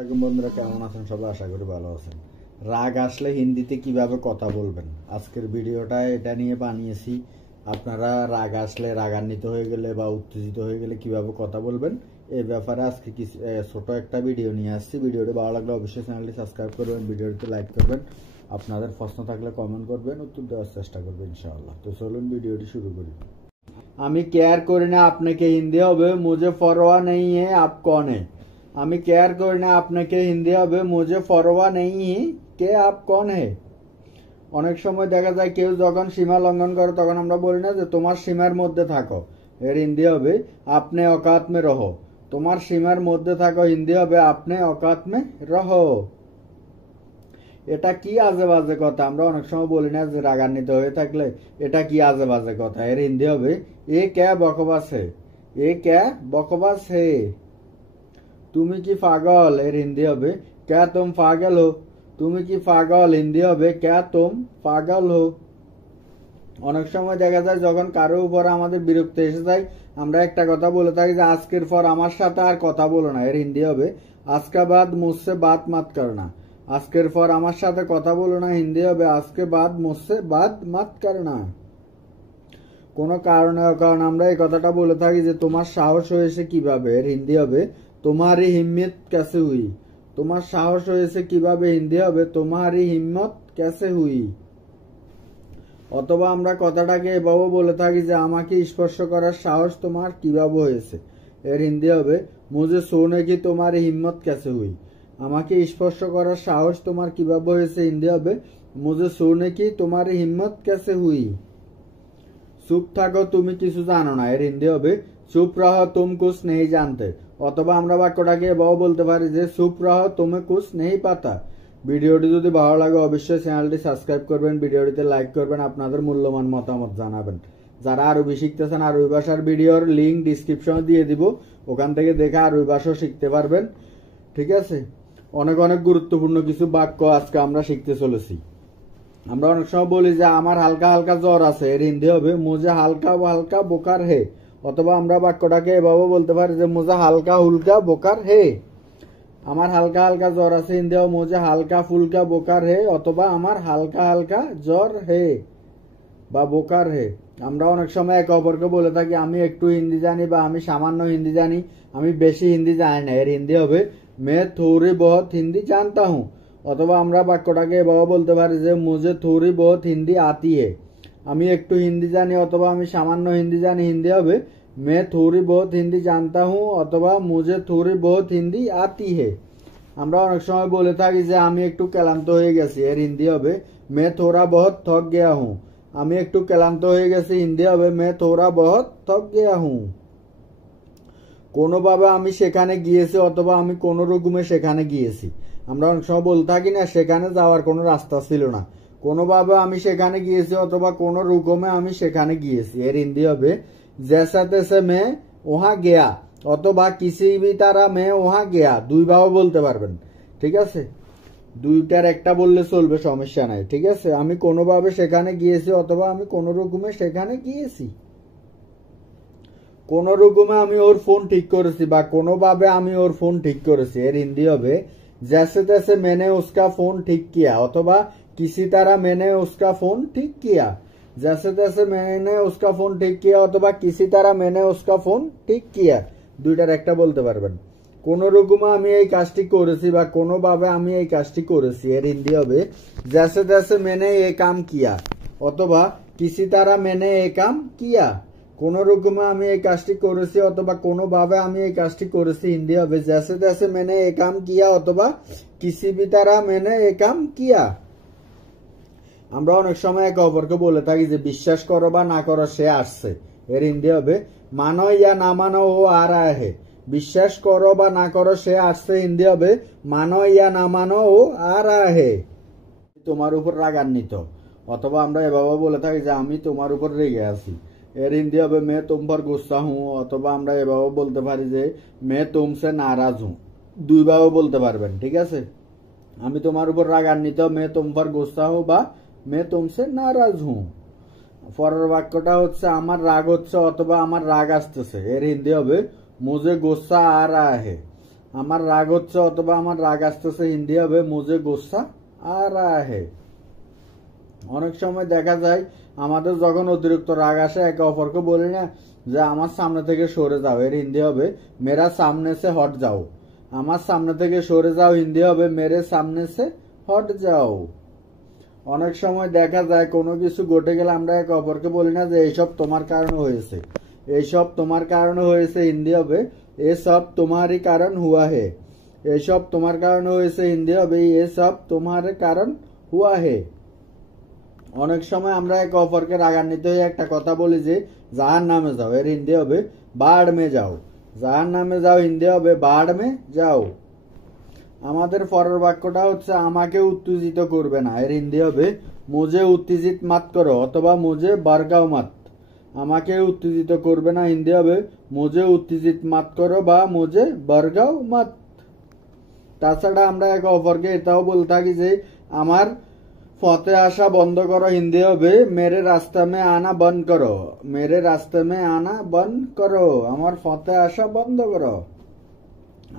বন্ধুরা কেমন আছেন? সবাই আশা করি ভালো আছেন। রাগ আসলে হিন্দিতে কিভাবে কথা বলবেন, আজকের ভিডিওটা এটা নিয়ে বানিয়েছি। আপনারা রাগ আসলে, রাগান্বিত হয়ে গেলে বা উত্তেজিত হয়ে গেলে কিভাবে কথা বলবেন এই ব্যাপারে আজকে কিছু ছোট একটা ভিডিও নিয়ে আসছি। ভিডিওটি ভালো লাগলে অবশ্যই চ্যানেলটি সাবস্ক্রাইব করবেন, ভিডিওটিতে লাইক করবেন, আপনাদের প্রশ্ন থাকলে কমেন্ট করবেন, উত্তর দেওয়ার চেষ্টা করবেন ইনশাআল্লাহ। তো চলুন ভিডিওটি শুরু করি। আমি কেয়ার করি না আপনাকে হিন্দি হবে মুঝে পরোয়া নেই है आप कौन है। আমি কেয়ার করি না আপনাকে হিন্দি হবে মুঝে পরোয়া নেই কে আপ কোন হে। অনেক সময় দেখা যায় কেউ যখন সীমা লঙ্ঘন করে তখন আমরা বলি না যে তোমার সীমার মধ্যে থাকো, এর হিন্দি হবে আপনি औकात में रहो। তোমার সীমার মধ্যে থাকো হিন্দি হবে আপনি औकात में रहो। এটা কি আজে বাজে কথা, আমরা অনেক সময় বলি না যে রাগান্বিত হয়ে থাকলে এটা কি আজে বাজে কথা, এর হিন্দি হবে এ ক্যা বকবাস হে, এ ক্যা বকবাস হে। তুমি কি পাগল, এর হিন্দি হবে ক্যা তুম পাগল হো। তুমি কি পাগল, হিন্দি হবে ক্যা তুম পাগল হো। অনেক সময় দেখা যায় যখন কারো উপর আমাদের বিরক্তি এসে যায় আমরা একটা কথা বলে থাকি যে আজকের পর আমার সাথে আর কথা বলো না, এর হিন্দি হবে আজকে বাদ মুঝসে বাত মাত করনা। আজকের পর আমার সাথে কথা বলো না, হিন্দি হবে আজকে বাদ মুঝসে বাত মাত করনা। কোনো কারণে অকারণে আমরা এই কথাটা বলে থাকি যে তোমার সাহস হয়েছে কিভাবে, এর হিন্দি হবে তোমারি হিম্মত कैसे हुई। তোমার সাহস হয়েছে কিভাবে, হিন্দি হবে তোমারি হিম্মত कैसे हुई। অথবা আমরা কথাটাকে এভাবে বলে থাকি যে আমাকে স্পর্শ করার সাহস তোমার কিভাবে হয়েছে, এর হিন্দি হবে মুঝে সোনে কি তোমারি হিম্মত कैसे हुई। আমাকে স্পর্শ করার সাহস তোমার কিভাবে হয়েছে, হিন্দি হবে মুঝে সোনে কি তোমারি হিম্মত कैसे हुई। চুপ থাকো তুমি কিছু জানো না, এর হিন্দি হবে চুপ রহো তুম কুছ নেই জানতে। অথবা আমরা বাক্যটাকে এভাবে বলতে পারি যে চুপ রহো তুমি কুছ নেই পাতা। ভিডিওটি যদি ভালো লাগে অবশ্যই চ্যানেলটি সাবস্ক্রাইব করবেন, ভিডিওটিতে লাইক করবেন, আপনাদের মূল্যবান মতামত জানাবেন। যারা আরবি শিখতেছেন আরবি ভাষার ভিডিওর লিঙ্ক ডিসক্রিপশনে দিয়ে দিব, ওখান থেকে দেখে আরবি ভাষাও শিখতে পারবেন। ঠিক আছে, অনেক অনেক গুরুত্বপূর্ণ কিছু বাক্য আজকে আমরা শিখতে চলেছি। আমরা অনেক সময় বলি যে আমার হালকা হালকা জ্বর আছে, এর হিন্দি হবে মুঝে হালকা হালকা বোকার হে। অথবা আমরা বাক্যটাকে এভাবে বলতে পারি যে মুঝে হালকা হুলকা বোকার হে। আমার হালকা হালকা জ্বর আছে, হিন্দি হবে মুঝে হালকা ফুলকা বোকার হে, অথবা আমার হালকা হালকা জ্বর হে বা বোকার হে। আমরা অনেক সময় একে অপরকে বলে থাকি আমি একটু হিন্দি জানি বা আমি সামান্য হিন্দি জানি, আমি বেশি হিন্দি জানি না, এর হিন্দি হবে মে থোড়ি বহুত হিন্দি জানতা হুঁ। অথবা আমরা বাক্যটাকে এভাবে বলতে পারি যে মুঝে থোড়ি বহুত হিন্দি আতি হে। আমি একটু হিন্দি জানি অথবা আমি সামান্য হিন্দি জানি, হিন্দি হবে মে থোড়ি বহুত হিন্দি জানতা হুঁ অথবা মুঝে থোড়ি বহুত হিন্দি আতি হে। আমরা অনেক সময় বলে থাকি যে আমি একটু ক্লান্ত হয়ে গেছি, এর হিন্দি হবে মে থোড়া বহুত থক গেয়া হুঁ। আমি একটু ক্লান্ত হয়ে গেছি, হিন্দি হবে মে থোড়া বহুত থক গেয়া হুঁ। কোনোভাবে আমি সেখানে গিয়েছি অথবা আমি কোনো রকমে সেখানে গিয়েছি। আমরা অনেক সময় বলতে থাকি না সেখানে যাওয়ার কোনো রাস্তা ছিল না, কোনোভাবে আমি সেখানে গিয়েছি অথবা কোনো রকমে আমি সেখানে গিয়েছি, এর হিন্দি হবে জैसा तैसे मैं वहां गया অথবা किसी भी तरह मैं वहां गया। দুইভাবে বলতে পারবেন, ঠিক আছে, দুইটার একটা বললে চলবে, সমস্যা নাই। ঠিক আছে, আমি কোনোভাবে সেখানে গিয়েছি অথবা আমি কোনো রকমে সেখানে গিয়েছি। কোনো রকমে আমি ওর ফোন ঠিক করেছি বা কোনোভাবে আমি ওর ফোন ঠিক করেছি, এর হিন্দি হবে जैसे तैसे मैंने उसका फोन ठीक किया অথবা किसी तरह मैंने उसका फोन ठीक किया। जैसे तैसे मैंने उसका फोन ठीक किया অথবা किसी तरह मैंने उसका फोन ठीक किया, দুইটার একটা বলতে পারবেন। কোন রকমে আমি এই কাজটি করেছি বা কোনোভাবে আমি এই কাজটি করেছি, এর হিন্দি হবে जैसे तैसे मैंने ये काम किया অথবা किसी तरह मैंने ये काम किया। কোন রকমে আমি এই কাজটি করেছি অথবা কোনোভাবে আমি এই কাজটি করেছি, হিন্দি হবে जैसे तैसे मैंने ये काम किया অথবা किसी भी तरह मैंने ये काम किया। আমরা অনেক সময় একে অপরকে বলে থাকি যে বিশ্বাস করো বা না করো সে আসছে, এর হিন্দি হবে মানো ইয়া না মানো ও আ রাহা হে। বিশ্বাস করো বা না করো সে আসছে, হিন্দি হবে মানো ইয়া না মানো ও আ রাহা হে। তোমার উপর রাগান্বিত, অথবা আমরা এভাবে বলে থাকি যে আমি তোমার উপর রেগে আছি, এর হিন্দি হবে মে তুম পর গুস্সা হুঁ। অথবা আমরা এভাবে বলতে পারি যে মে তুমসে নারাজ হুঁ। দুইভাবে বলতে পারবেন, ঠিক আছে। আমি তোমার উপর রাগান্বিত মে তুম পর গুস্সা হুঁ বা মে তুমসে নারাজ হুঁ। পরের বাক্যটা হচ্ছে আমার রাগ হচ্ছে অথবা আমার রাগ আসতেছে, এর হিন্দি হবে মুঝে গুস্সা আ রাহা হে। আমার রাগ হচ্ছে অথবা আমার রাগ আসতেছে, হিন্দি হবে মুঝে গুসা আ রহা হে। অনেক সময় দেখা যায় আমাদের যখন অতিরিক্ত রাগ আসে একে অপরকে বলি না যে আমার সামনে থেকে সরে যাও, এর হিন্দি হবে মেরা সামনে সে হট যাও। আমার সামনে থেকে সরে যাও হিন্দি হবে মেরে সামনে সে হট যাও। অনেক সময় দেখা যায় কোনো কিছু ঘটে গেলে আমরা একে অপরকে বলি না যে এইসব তোমার কারণে হয়েছে, এইসব তোমার কারণে হয়েছে, হিন্দি হবে এ সব তোমারই কারণ হুয়া হে। এইসব তোমার কারণে হয়েছে, হিন্দি হবে এ সব তোমার কারণ হুয়া হে। অনেক সময় আমরা একে অপরকে রাগান্বিত হয়ে একটা কথা বলি যে জাহান নামে যাও, এর হিন্দি হবে বাড় মে যাও। জাহান নামে যাও হিন্দি হবে বাড় মে যাও। আমাদের পরের বাক্যটা হচ্ছে আমাকে উত্তেজিত করবে না, এর হিন্দি হবে মুঝে উত্তেজিত মাত করো অথবা মুঝে বারগাও মাত। আমাকে উত্তেজিত করবে না হিন্দি হবে মুঝে উত্তেজিত মাত করো বা মুঝে বারগাও মাত। তাছাড়া আমরা একে অপরকে এটাও বলে থাকি যে আমার পথে আসা বন্ধ করো, হিন্দি হবে মেরে রাস্তা মে আনা বন্ধ করো। মেরে রাস্তা মে আনা বন্ধ করো, আমার পথে আসা বন্ধ করো।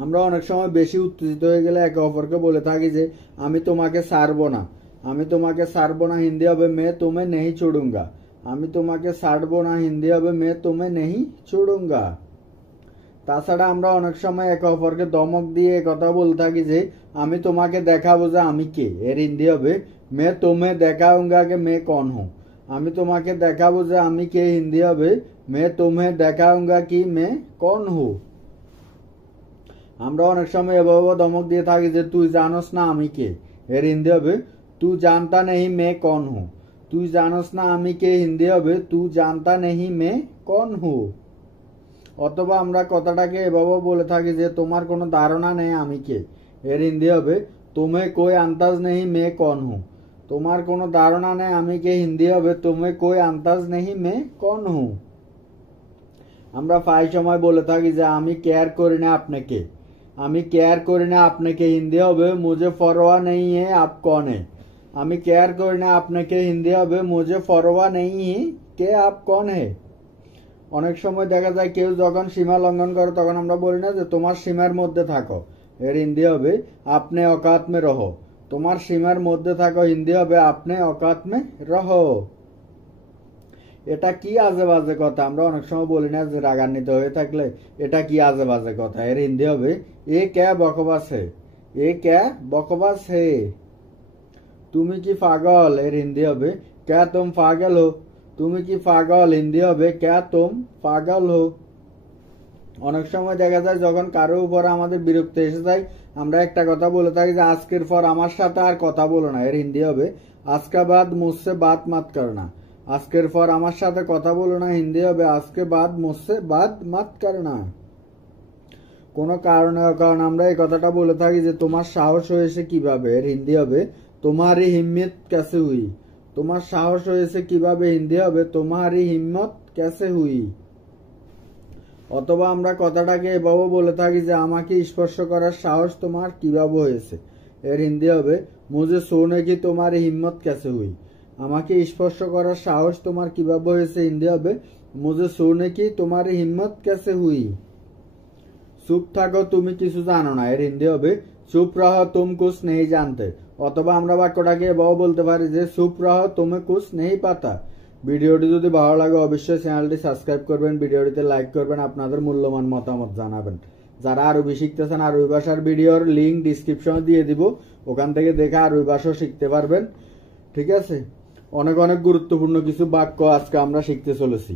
আমরা অনেক সময় বেশি উত্তেজিত হয়ে গেলে একে অপরকে বলে থাকি যে আমি তোমাকে ছাড়বো না, আমি তোমাকে ছাড়বো না, হিন্দি হবে মে তুমি নেহি ছোড়ুঙ্গা। আমি তোমাকে ছাড়বো না, হিন্দি হবে মে তুমি নেহি ছোড়ুঙ্গা। তাছাড়া আমরা অনেক সময় একে অপরকে দমক দিয়ে কথা বলে থাকি যে আমি তোমাকে দেখাবো যে আমি কে, এর হিন্দি হবে মে তুমি দেখাউঙ্গা কে মে কন হু। আমি তোমাকে দেখাবো যে আমি কে, হিন্দি হবে মে তুমি দেখাউঙ্গা কি মে কন হু। আমরা অনেক সময় এভাবে দমক দিয়ে থাকি যে তুই জানোস না আমি কে, এর হিন্দি হবে তু জানতা নেহি মে কন হু। তুই জানোস না আমি কে, হিন্দি হবে তু জানতা নেহি মে কন হু। অথবা আমরা কথাটাকে এভাবে বলে থাকি যে তোমার কোনো ধারণা নেই আমি কে, এর হিন্দি হবে তুমি কোই আন্দাজ নেহি মে কন হু। তোমার কোনো ধারণা নেই আমি কে, হিন্দি হবে তুমি কোই আন্দাজ নেহি মে কন হু। আমরা প্রায় সময় বলে থাকি যে আমি কেয়ার করি না আপনাকে, আমি কেয়ার করি না আপনাকে, হিন্দি হবে মুঝে পরোয়া নেই হে আপ কौन है। আমি কেয়ার করি না আপনাকে, হিন্দি হবে মুঝে পরোয়া নেই হে কে আপ कौन है। অনেক সময় দেখা যায় কেউ যখন সীমা লঙ্ঘন করে তখন আমরা বলি না যে তোমার সীমার মধ্যে থাকো, এর হিন্দি হবে আপনি औकात में रहो। তোমার সীমার মধ্যে থাকো, হিন্দি হবে আপনি औकात में रहो। এটা কি আজে বাজে কথা, আমরা অনেক সময় বলি না যে রাগান্বিত হয়ে থাকলে এটা কি আজে বাজে কথা, এর হিন্দি হবে এ ক্যা বকবাস হে। এ ক্যা বকবাস হে। তুমি কি পাগল, এর হিন্দি হবে ক্যা তুম পাগল হো। তুমি কি পাগল, হিন্দি হবে ক্যা তুম পাগল হো। অনেক সময় দেখা যায় যখন কারো উপর আমাদের বিরক্তি এসে যায় আমরা একটা কথা বলে থাকি যে আজকের পর আমার সাথে আর কথা বলো না, এর হিন্দি হবে আজকা বাদ মুঝসে বাত মাত করনা। আজকের পর আমার সাথে কথা বলো না, হিন্দি হবে আজকে বাদ মুঝসে বাত মাত করনা। কোনো কারণে অকারণে আমরা এই কথাটা বলে থাকি যে তোমার সাহস হয়েছে কিভাবে, এর হিন্দি হবে তোমারি হিম্মত कैसे हुई। তোমার সাহস হয়েছে কিভাবে, হিন্দি হবে তোমারি হিম্মত कैसे हुई। অথবা আমরা কথাটাকে এভাবে বলে থাকি যে আমাকে স্পর্শ করার সাহস তোমার কিভাবে হয়েছে, এর হিন্দি হবে মুঝে সোনে কি তোমারি হিম্মত कैसे हुई। আমাকে স্পর্শ করার সাহস তোমার কিভাবে হয়েছে, হিন্দি হবে মুঝে সোনে কি তোমারি হিম্মত कैसे हुई। চুপ থাকো তুমি কিছু জানো না, এর হিন্দি হবে চুপ রহো তুম কুছ নেই জানতে। অথবা আমরা বাক্যটাকে এভাবে বলতে পারি যে চুপ রহো তুমি কুছ নেই পাতা। ভিডিওটি যদি ভালো লাগে অবশ্যই চ্যানেলটি সাবস্ক্রাইব করবেন, ভিডিওটিতে লাইক করবেন, আপনাদের মূল্যবান মতামত জানাবেন। যারা আরবি শিখতেছেন আরবি ভাষার ভিডিওর লিঙ্ক ডিসক্রিপশনে দিয়ে দিব, ওখান থেকে দেখে আরবি ভাষা শিখতে পারবেন। ঠিক আছে, অনেক অনেক গুরুত্বপূর্ণ কিছু বাক্য আজকে আমরা শিখতে চলেছি।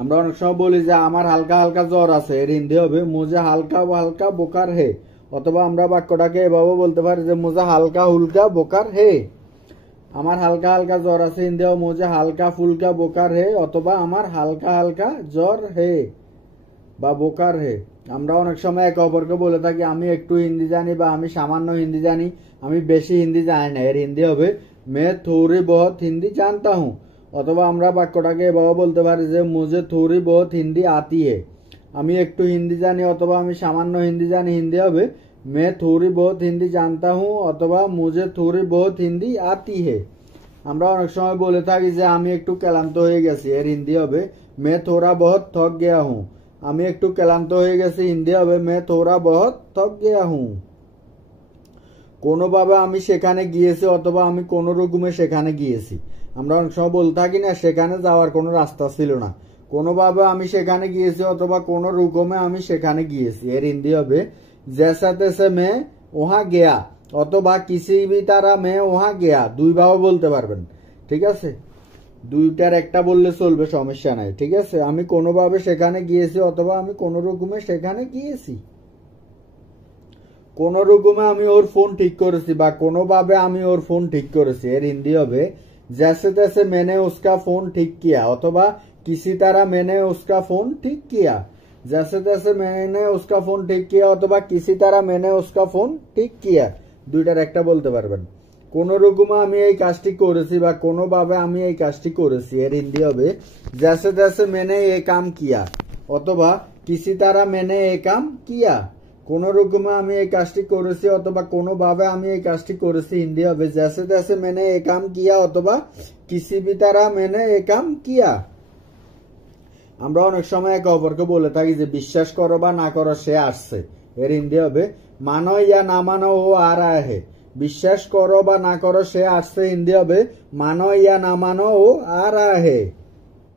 আমরা অনেক সময় বলি যে আমার হালকা হালকা জ্বর আছে, এর হিন্দি হবে মুঝে হালকা হালকা বোকার হে। অথবা আমরা বাক্যটাকে এভাবে বলতে পারি যে মুঝে হালকা হুলকা বোকার হে। আমার হালকা হালকা জ্বর আছে, হিন্দি হবে মুঝে হালকা ফুলকা বোকার হে অথবা আমার হালকা হালকা জ্বর হে বা বোকার হে। আমরা অনেক সময় একে অপরকে বলে থাকি আমি একটু হিন্দি জানি বা আমি সামান্য হিন্দি জানি, আমি বেশি হিন্দি জানি না, এর হিন্দি হবে মে থোড়ি বহুত হিন্দি জানতা হুঁ। অথবা আমরা বাক্যটাকে এভাবে বলতে পারি যে মুঝে থোড়ি বহুত হিন্দি আতি হে। আমি একটু হিন্দি জানি অথবা আমি সামান্য হিন্দি জানি, হিন্দি হবে মে থোড়ি বহুত হিন্দি জানতা হুঁ অথবা মুঝে থোড়ি বহুত হিন্দি আতি হে। আমরা অনেক সময় বলে থাকি যে আমি একটু ক্লান্ত হয়ে গেছি, এর হিন্দি হবে মে থোড়া বহুত থক গেয়া হুঁ। আমি একটু ক্লান্ত হয়ে গেছি, হিন্দি হবে मैं थोड़ा बहुत थक गया हूँ। কোনোভাবে আমি সেখানে গিয়েছি অথবা আমি কোনো রকমে সেখানে গিয়েছি। আমরা অনেক সময় বলতে থাকি না, সেখানে যাওয়ার কোনো রাস্তা ছিল না। কোনোভাবে আমি সেখানে গিয়েছি অথবা কোনো রকমে আমি সেখানে গিয়েছি। এর হিন্দি হবে जैसा तैसे मैं वहां गया অথবা किसी भी तरह मैं वहां गया। দুইভাবে বলতে পারবেন, ঠিক আছে? দুইটার একটা বললে চলবে, সমস্যা নাই, ঠিক আছে? আমি কোনোভাবে সেখানে গিয়েছি অথবা আমি কোনো রকমে সেখানে গিয়েছি। কোন রকমে আমি ওর ফোন ঠিক করেছি বা কোনোভাবে আমি ওর ফোন ঠিক করেছি। এর হিন্দি হবে जैसे तैसे मैंने उसका फोन ठीक किया অথবা किसी तरह मैंने उसका फोन ठीक किया। जैसे तैसे मैंने उसका फोन ठीक किया অথবা किसी तरह मैंने उसका फोन ठीक किया। দুইটার একটা বলতে পারবেন। কোন রকমে আমি এই কাজটি করেছি বা কোনোভাবে আমি এই কাজটি করেছি। এর হিন্দি হবে जैसे तैसे मैंने ये काम किया অথবা किसी तरह मैंने ये काम किया। কোন রকমে আমি এই কাজটি করেছি অথবা কোনোভাবে আমি এই কাজটি করেছি। হিন্দি হবে जैसे तैसे मैंने ये काम किया অথবা किसी भी तरह मैंने ये काम किया। আমরা অনেক সময় একে অপরকে বলে থাকি যে বিশ্বাস করো বা না করো সে আসছে। এর হিন্দি হবে মানো ইয়া না মানো ও আ রাহা হে। বিশ্বাস করো বা না করো সে আসছে। হিন্দি হবে মানো ইয়া না মানো ও আ রাহা হে।